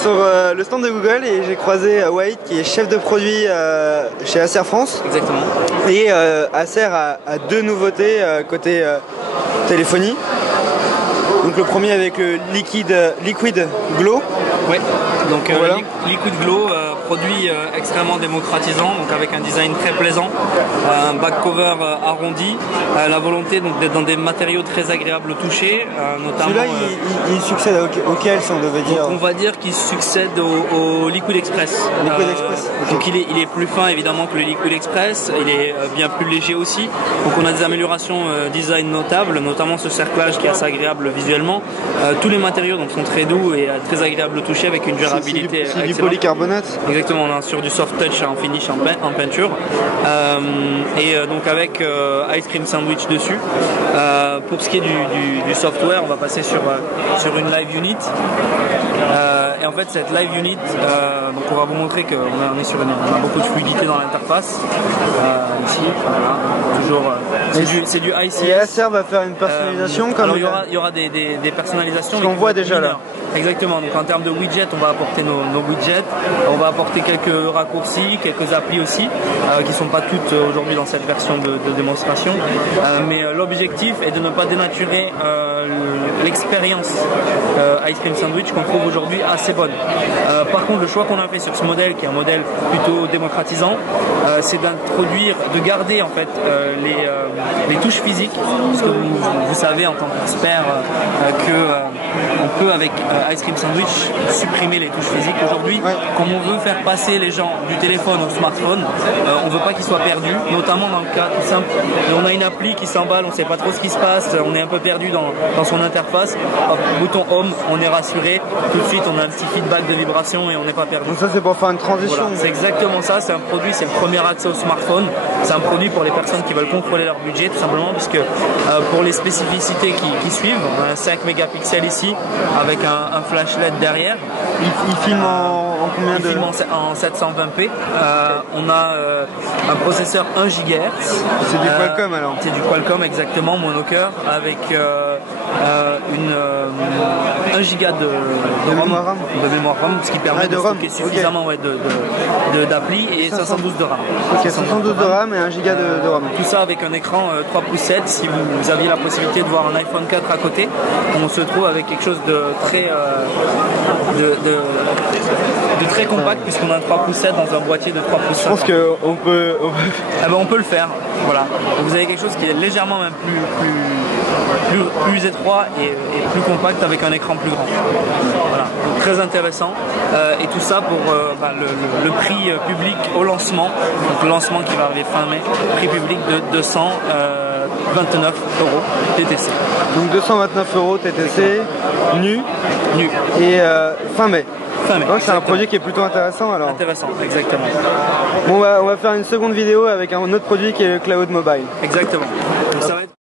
sur le stand de Google et j'ai croisé Wahid qui est chef de produit chez Acer France. Exactement. Et Acer a deux nouveautés côté téléphonie. Donc le premier avec le Liquid Glow. Oui, donc voilà. Liquid Glow, produit extrêmement démocratisant, donc avec un design très plaisant, un back cover arrondi, la volonté d'être dans des matériaux très agréables au toucher, notamment. Celui-là, il succède auquel, si on devait dire? On va dire qu'il succède au Liquid Express. Liquid Express. Okay. Donc il est plus fin évidemment que le Liquid Express, il est bien plus léger aussi. Donc on a des améliorations design notables, notamment ce cerclage qui est assez agréable visuellement. Tous les matériaux donc sont très doux et très agréables au toucher avec une durabilité. C'est du polycarbonate. Exactement, on est sur du soft touch en finish en peinture. Donc avec Ice Cream Sandwich dessus. Pour ce qui est du software, on va passer sur une Live Unit. Et en fait cette Live Unit, donc on va vous montrer qu'on a beaucoup de fluidité dans l'interface. Ici, voilà, toujours. C'est du ICS. Et Acer va faire une personnalisation comme. Alors il y aura des personnalisations. Ce qu'on voit déjà là. Exactement, donc en termes de widgets, on va apporter nos widgets, on va apporter quelques raccourcis, quelques applis aussi, qui ne sont pas toutes aujourd'hui dans cette version de démonstration. Mais l'objectif est de ne pas dénaturer l'expérience Ice Cream Sandwich qu'on trouve aujourd'hui assez bonne. Par contre, le choix qu'on a fait sur ce modèle, qui est un modèle plutôt démocratisant, c'est de garder en fait les touches physiques, parce que vous savez en tant qu'expert qu'on peut avec Ice Cream Sandwich supprimer les touches physiques aujourd'hui. Ouais. Comme on veut faire passer les gens du téléphone au smartphone, on ne veut pas qu'ils soient perdus, notamment dans le cas tout simple. On a une appli qui s'emballe, on ne sait pas trop ce qui se passe, on est un peu perdu dans son interface. Hop, bouton Home, on est rassuré, tout de suite on a un petit feedback de vibration et on n'est pas perdu. Donc ça c'est pour faire une transition. Voilà, c'est exactement ça, c'est un produit, c'est le premier accès au smartphone, c'est un produit pour les personnes qui veulent contrôler leur budget tout simplement, puisque pour les spécificités qui suivent, on a un 5 mégapixels ici avec un flash LED derrière. Il filme en combien de... Il filme en 720p. On a un processeur 1 GHz. C'est du Qualcomm alors? C'est du Qualcomm exactement, monocœur, avec 1 giga de mémoire RAM, ce qui permet de stocker suffisamment d'appli, et 512 de RAM. Ok, 512 de RAM et 1 giga de RAM. Tout ça avec un écran 3/7. Si vous aviez la possibilité de voir un iPhone 4 à côté, on se trouve avec quelque chose de très très compact, puisqu'on a un 3/7 dans un boîtier de 3/7. Je pense qu'on peut... on peut le faire, voilà. Donc vous avez quelque chose qui est légèrement même plus étroit et plus compact avec un écran plus grand. Voilà, donc très intéressant. Et tout ça pour le prix public au lancement, donc le lancement qui va arriver fin mai, prix public de 229 € TTC. Donc 229 € TTC, nu. Et fin mai. Donc c'est un produit qui est plutôt intéressant alors. Intéressant, exactement. Bon, on va faire une seconde vidéo avec un autre produit qui est le Cloud Mobile. Exactement. Donc, ça va être